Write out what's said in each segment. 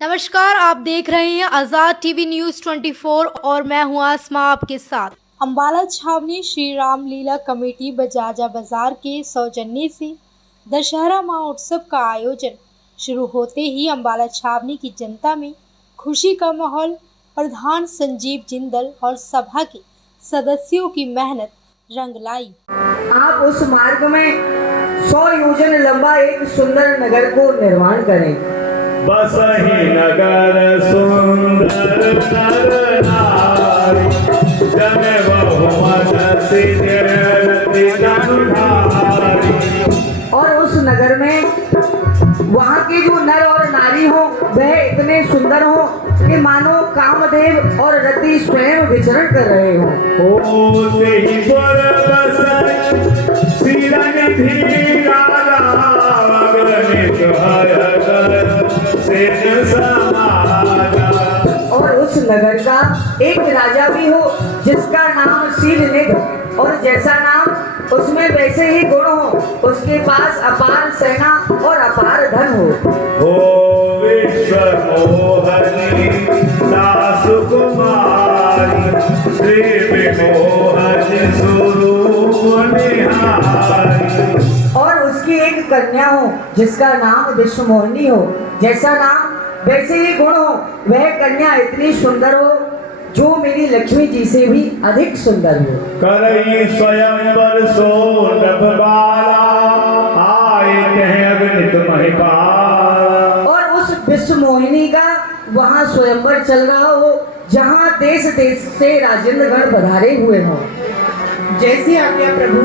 नमस्कार, आप देख रहे हैं आज़ाद टीवी न्यूज़ 24 और मैं हूं आसमा आपके साथ। अम्बाला छावनी श्री रामलीला कमेटी बजाजा बाजार के सौजन्य से दशहरा महोत्सव का आयोजन शुरू होते ही अम्बाला छावनी की जनता में खुशी का माहौल। प्रधान संजीव जिंदल और सभा के सदस्यों की मेहनत रंग लाई। आप उस मार्ग में 100 योजन लंबा एक सुंदर नगर को निर्माण करें। बसहि नगर सुंदर नर नारी, जन बहुमत सिद्ध ढारी। और उस नगर में वहाँ के जो नर और नारी हो वह इतने सुंदर हो कि मानो कामदेव और रति स्वयं विचरण कर रहे हो। होते ही पुर बसई सिरनिधि राजा, अगणित हर सिद्ध समाजा। और उस नगर का एक राजा भी हो जिसका नाम शीलनिधि, और जैसा नाम उसमें वैसे ही गुण हो, उसके पास अपार सेना और अपार धन हो। विश्व मोहनी दास कुमारी, श्री विमोहन स्वरूप निहारी। और उसकी एक कन्या हो जिसका नाम विश्वमोहिनी हो, जैसा नाम वैसे ही गुण हो। वह कन्या इतनी सुंदर हो जो मेरी लक्ष्मी जी से भी अधिक सुंदर हो। करई स्वयंवर सो नभ बाला, आए कहे अगणित महिपाला। और उस विश्वमोहिनी का वहाँ स्वयंवर चल रहा हो जहाँ देश देश से राजेंद्रगण पधारे हुए हों। जैसी आज्ञा प्रभु।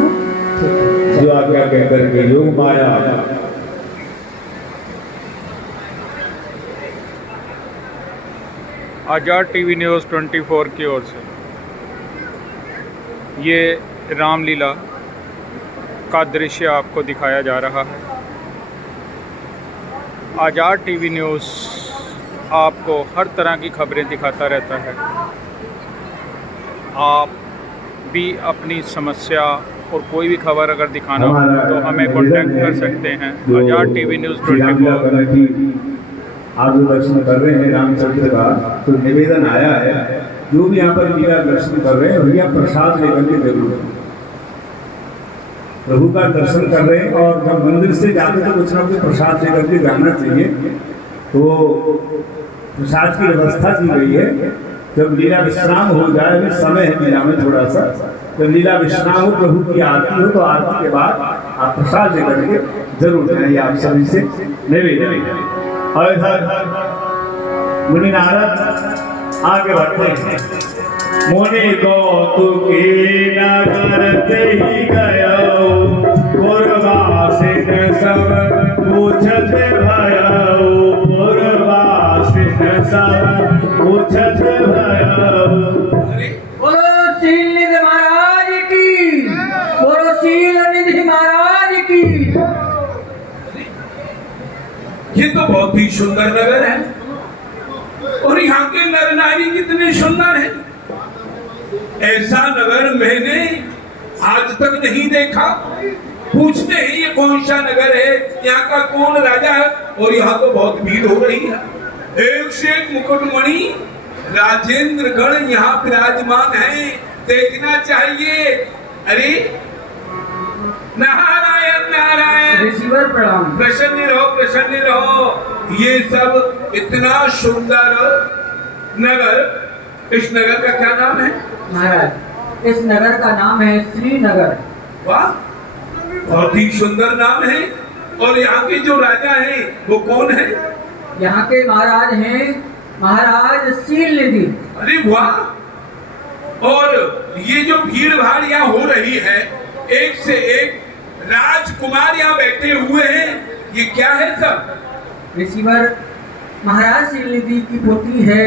जो आज्ञा कहकर के योग माया। आज़ाद टीवी न्यूज़ 24 की ओर से ये रामलीला का दृश्य आपको दिखाया जा रहा है। आज़ाद टीवी न्यूज़ आपको हर तरह की खबरें दिखाता रहता है। आप भी अपनी समस्या और कोई भी खबर अगर दिखाना हो तो हमें कांटेक्ट कर सकते हैं। आज़ाद टीवी न्यूज़ 24 आप जो दर्शन कर रहे हैं रामचंद्र का, तो निवेदन आया है जो भी यहाँ पर लीला दर्शन कर रहे हैं भैया प्रसाद लेकर के जरूर प्रभु का दर्शन कर रहे हैं। और जब मंदिर से जाते तो कुछ ना कुछ प्रसाद लेकर के जाना चाहिए। तो प्रसाद की व्यवस्था की गई है। जब लीला विश्राम हो जाए, अभी समय है लीला में थोड़ा सा, जब लीला विश्राम हो, प्रभु की आरती हो, तो आरती के बाद आप प्रसाद लेकर के जरूर जाइए। आप सभी से निवेदन। और इधर मुनि नारद आगे बढ़ते हैं। मुनि कौतुकी नगर ते ही गयो, पुरवासिन सब पूछत भयो, पुरवासिन सब पूछत भयो। बोलो शीलनिधि महाराज की, बोलो शीलनिधि महाराज की। ये तो बहुत ही सुंदर नगर है और यहाँ के नर नारी कितने सुंदर हैं। ऐसा नगर मैंने आज तक नहीं देखा। पूछते हैं ये कौन सा नगर है, यहाँ का कौन राजा है। और यहाँ तो बहुत भीड़ हो रही है। एक से एक मुकुटमणि राजेंद्र गण यहाँ विराजमान है, देखना चाहिए। अरे नारायण नारायण, रिसीवर प्रणाम। प्रसन्न रहो प्रसन्न रहो। ये सब इतना सुंदर नगर, इस नगर का क्या नाम है महाराज? इस नगर का नाम है श्रीनगर। वाह, बहुत ही सुंदर नाम है। और यहाँ के जो राजा हैं वो कौन है? यहाँ के महाराज हैं महाराज शीलनिधि। अरे वाह। और ये जो भीड़ भाड़ यहाँ हो रही है, एक से एक राजकुमार यहाँ बैठे हुए हैं, ये क्या है सब? रिसीवर महाराज शीलनिधि की पोती है,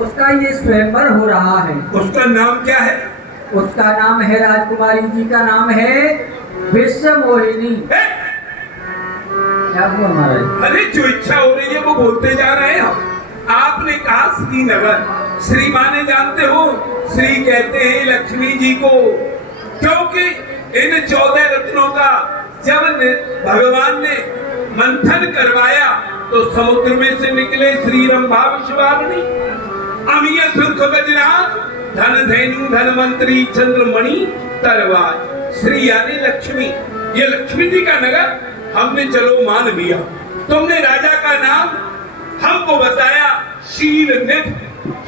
उसका ये स्वयंवर हो रहा है। उसका नाम क्या है? उसका नाम है, राजकुमारी जी का नाम है विश्वमोहिनी। क्या हुआ महाराज? अरे जो इच्छा हो रही है वो बोलते जा रहे हैं। आपने कहा श्रीनगर, श्री माने जानते हो, श्री कहते हैं लक्ष्मी जी को, क्योंकि इन 14 रत्नों का जब भगवान ने मंथन करवाया तो समुद्र में से निकले श्री रंभा विश्वारिणी, अमीय सुख गजराज, धन धैनु धनवंतरी चंद्रमणि तरवाज। श्री यानी लक्ष्मी, ये लक्ष्मी जी का नगर हमने चलो मान लिया। तुमने राजा का नाम हमको बताया शील निधि,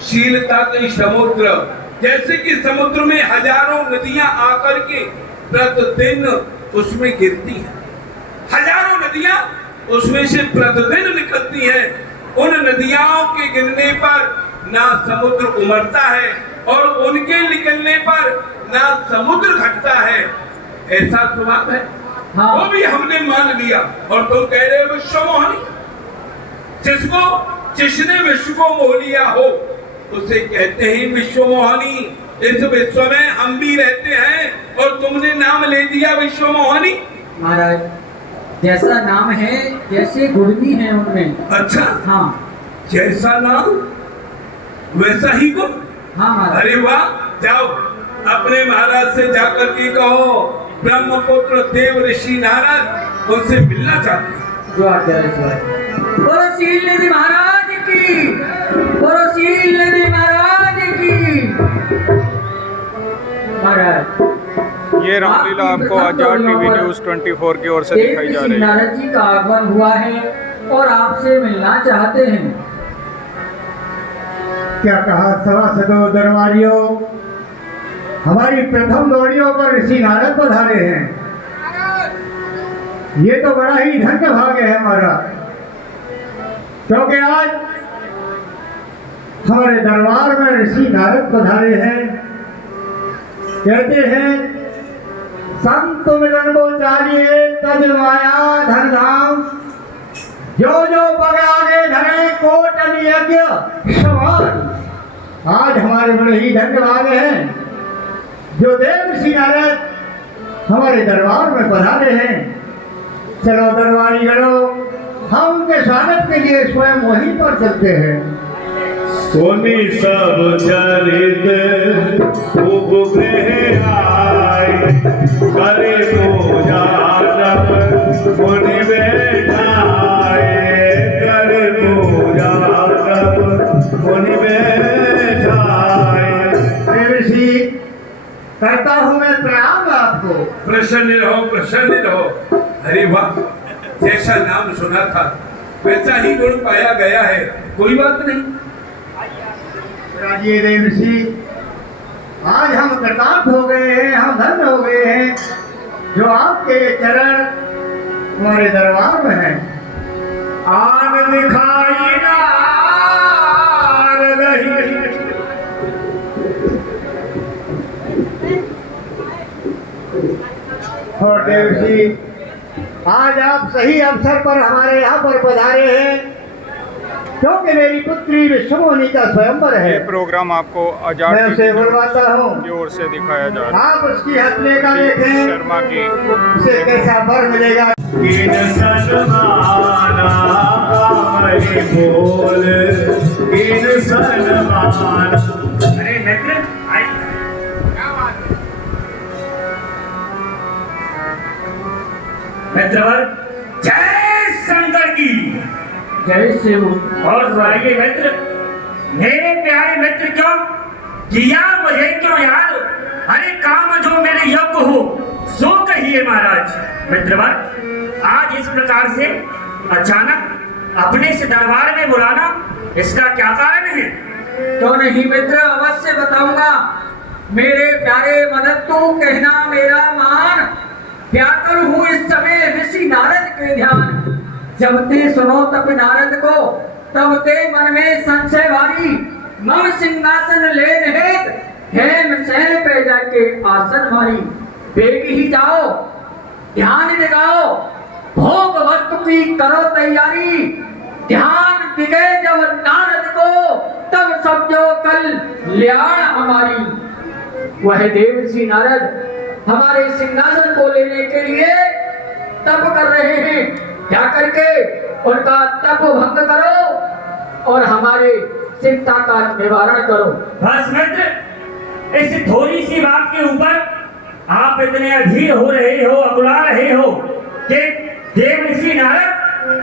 शीलता के समुद्र। जैसे कि समुद्र में हजारों नदियां आकर के प्रतिदिन उसमें गिरती हैं, हजारों नदियां उसमें से प्रतिदिन निकलती हैं। उन नदियों के गिरने पर ना समुद्र उमड़ता है और उनके निकलने पर ना समुद्र घटता है। ऐसा स्वभाव है। हाँ। वो भी हमने मान लिया। और तुम कह रहे हो विश्व मोहनी, जिसने विश्व को मोह लिया हो उसे कहते हैं विश्व मोहनी। इस विश्व में हम भी रहते हैं और तुमने नाम ले दिया विश्व मोहनी। महाराज, जैसा नाम है जैसे गुण भी है उनमें। अच्छा, हाँ, जैसा नाम वैसा ही गुण। हाँ महाराज। अरे वाह, जाओ अपने महाराज से जाकर के कहो ब्रह्मपुत्र देव ऋषि नारद उनसे मिलना चाहते हैं। जो आप बोलो शील निधि महाराज की, बोलो शील निधि महाराज की। महाराज, ये रामलीला आपको आजाद टीवी न्यूज़ 24 की ओर से दिखाई जा रही है। नारद जी का आगमन हुआ है और आपसे मिलना चाहते हैं। क्या कहा सभासदों, दरबारियों, हमारी प्रथम दौड़ियों पर ऋषि नारद पधारे हैं। ये तो बड़ा ही धन्य भाग्य है हमारा, क्योंकि आज हमारे दरबार में ऋषि नारद पधारे हैं। कहते हैं संत मिलन को चाहिए तज माया धन धाम, जो जो पग आगे धरे कोट यज्ञ समान। आज हमारे बड़े ही धन्य भाग्य हैं जो देव ऋषि नारद हमारे दरबार में पधारे हैं। चलो दरबारी गणों, हम उनके स्वागत के लिए स्वयं वहीं पर चलते हैं। सोनी सब चरित उपग्रह आए, करे पूजा जप मुनि बैठाए, करे पूजा जप मुनि बैठाए। ऋषि, करता हूँ मैं प्रणाम आपको। प्रसन्न रहो, प्रसन्न रहो। अरे वाह, जैसा नाम सुना था वैसा ही गुण पाया गया है। कोई बात नहीं। राजीव देव ऋषि, आज हम कृतार्थ हो गए हैं, हम धन्य हो गए हैं जो आपके चरण हमारे दरबार में हैं। आग दिखाई नार रही, और देव ऋषि, आज आप सही अवसर पर हमारे यहाँ पर पधारे हैं, क्योंकि मेरी पुत्री विश्वमोहिनी का स्वयंवर है। ये प्रोग्राम आपको आजाद मैं उसे टीवी बुलवाता हूँ, की ओर से दिखाया जा रहा आप उसकी हत्या का है। देखें शर्मा की उसे कैसा बर मिलेगा। किन सनमाना कामरी बोल, किन सनमाना। अरे मित्र, मित्रवर, जय शंकर की जय शिव। और स्वर्गीय मित्र, मेरे प्यारे मित्र, क्यों किया मुझे क्यों याद? अरे काम जो मेरे योग्य हो सो कहिए महाराज। मित्रवर, आज इस प्रकार से अचानक अपने से दरबार में बुलाना, इसका क्या कारण है? क्यों नहीं मित्र, अवश्य बताऊंगा। मेरे प्यारे मदत्तू, कहना मेरा मान, व्याकुल हूँ इस समय ऋषि नारद के ध्यान। जब ते सुनो तब नारद को, तब ते मन में संशय भारी। मम सिंहासन ले हेत हेम शैल पे जाके आसन मारी। बेग ही जाओ, ध्यान दिखाओ, भोग वस्तु की करो तैयारी। ध्यान दिखे जब नारद को, तब समझो कल ल्याण हमारी। वह देव ऋषि नारद हमारे सिंहासन को लेने के लिए तप कर रहे हैं। क्या करके उनका तप भंग करो और हमारे चिंता का निवारण करो। बस मित्र, इस थोड़ी सी बात के ऊपर आप इतने अधीर हो रहे हो, अकुला रहे हो कि देव ऋषि नारद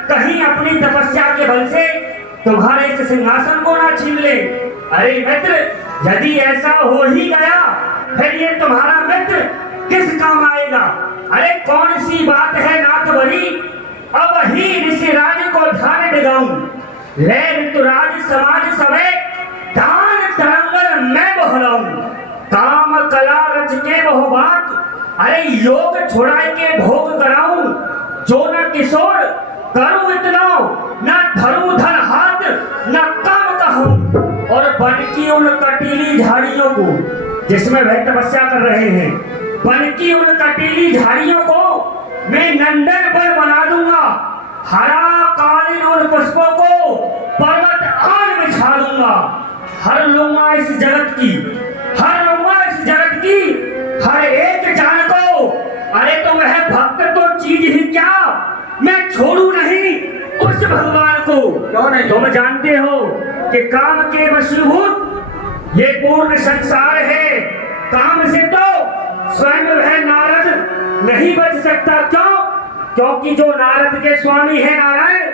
कहीं अपनी तपस्या के तुम्हारे इस सिंहासन को ना छीन ले। अरे मित्र, यदि ऐसा हो ही गया फिर ये तुम्हारा मित्र किस काम आएगा? अरे कौन सी बात है नाथ बली, अब ही ऋषिराज को ध्यान डिगाऊं। ले ऋतुराज समाज सवे दान तरंगल मैं बहलाऊं। काम कला रच के बहु बात, अरे योग छुड़ाए के भोग कराऊं। जो न किशोर करूं इतना, न धरूं धन हाथ, न काम कहूं। और बन की उन कटीली झाड़ियों को, जिसमें वह तपस्या कर रहे हैं, बन की उन कटीली झाड़ियों को मैं नंदन पर बना दूंगा। हरा कालीन उन पुष्पों को पर्वत आन बिछा दूंगा। हर लूंगा इस जगत की, हर लूंगा इस जगत की हर एक जान को। अरे तो वह भक्त तो चीज ही क्या, मैं छोड़ू नहीं उस भगवान को। क्यों नहीं? तुम जानते हो कि काम के वशीभूत ये पूर्ण संसार है। काम से तो स्वयं वह नारद नहीं बच सकता। क्यों? क्योंकि जो नारद के स्वामी है नारायण,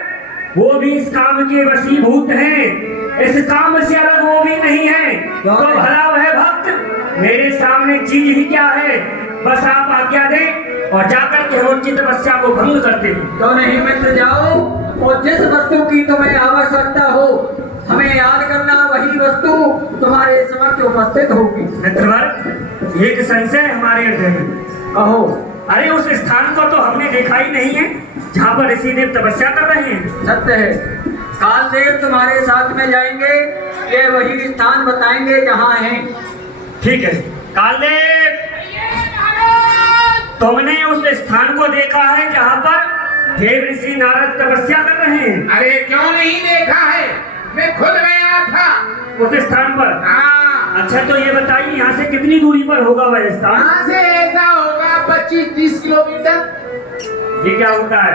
वो भी इस काम के वशीभूत हैं। इस काम से अलग वो भी नहीं है। तो भला वह भक्त मेरे सामने चीज ही क्या है? बस आप आज्ञा दें और जाकर के हम उनकी तपस्या को भंग करते हैं। क्यों नहीं मित्र, जाओ और जिस वस्तु की तुम्हें आवश्यकता हो हमें याद करना, वही वस्तु तुम्हारे समक्ष उपस्थित होगी। मित्रवर, एक संशय हमारे हृदय में। कहो। अरे उस स्थान को तो हमने देखा ही नहीं है जहाँ पर ऋषिदेव तपस्या कर रहे हैं। सत्य है, कालदेव तुम्हारे साथ में जाएंगे, ये वही स्थान बताएंगे जहाँ है। ठीक है कालदेव, तुमने उस स्थान को देखा है जहाँ पर देव ऋषि नारद तपस्या कर रहे हैं? अरे क्यों नहीं देखा है, मैं खुद गया था उस स्थान पर। हाँ। अच्छा तो ये बताइए यहाँ से कितनी दूरी पर होगा वह स्थान? यहाँ से ऐसा होगा 25-30 किलोमीटर। ये क्या होता है?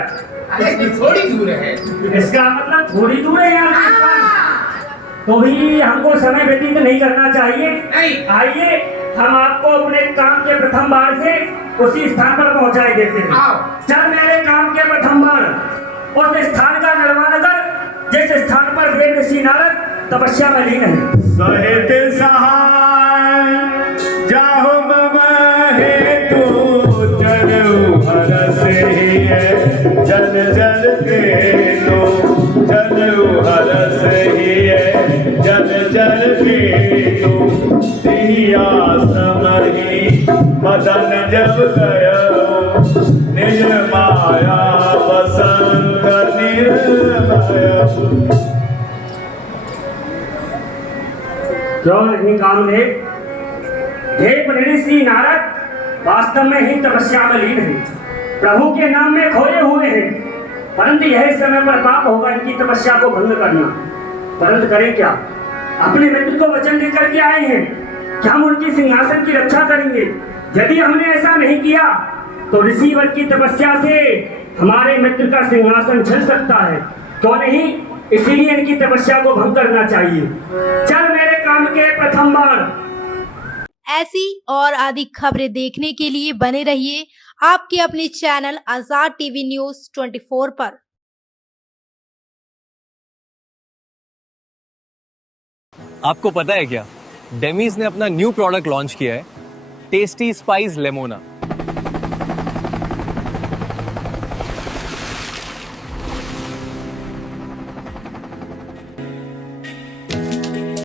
अरे ये थोड़ी दूर है। इसका मतलब थोड़ी दूर है यहाँ से स्थान। तो भी हमको समय व्यतीत नहीं करना चाहिए। नहीं। आइए हम आपको अपने काम के प्रथम बार से उसी स्थान पर पहुंचाए देते हैं। आओ। चल मेरे काम के प्रथम बार उस स्थान का निर्माण कर जिस स्थान पर देव ऋषि नारद तपस्या में लीन है। सहित सहाय जाहो मम हेतु, चलऊ हरस हिय जल जल पेलो। चलऊ हरस हिय जल जल पेलो। तिहिया समहि मदन जब गयो, निज माया बसंग निर्भय। क्यों नहीं कामदेव? देव ऋषि नारद वास्तव में ही तपस्या में लीन है, प्रभु के नाम में खोए हुए हैं। परंतु यह समय पर पाप होगा इनकी तपस्या को भंग करना। परंतु करें क्या? अपने मित्र को वचन देकर के आए हैं कि हम उनकी सिंहासन की रक्षा करेंगे। यदि हमने ऐसा नहीं किया तो ऋषिवर की तपस्या से हमारे मित्र का सिंहासन छिन सकता है। तो नहीं, इसीलिए इनकी तपस्या को भंग करना चाहिए। चल मेरे काम के प्रथम बार। ऐसी और अधिक खबरें देखने के लिए बने रहिए आपके अपने चैनल आजाद टीवी न्यूज 24 पर। आपको पता है क्या, डेमीज ने अपना न्यू प्रोडक्ट लॉन्च किया है, टेस्टी स्पाइस लेमोना।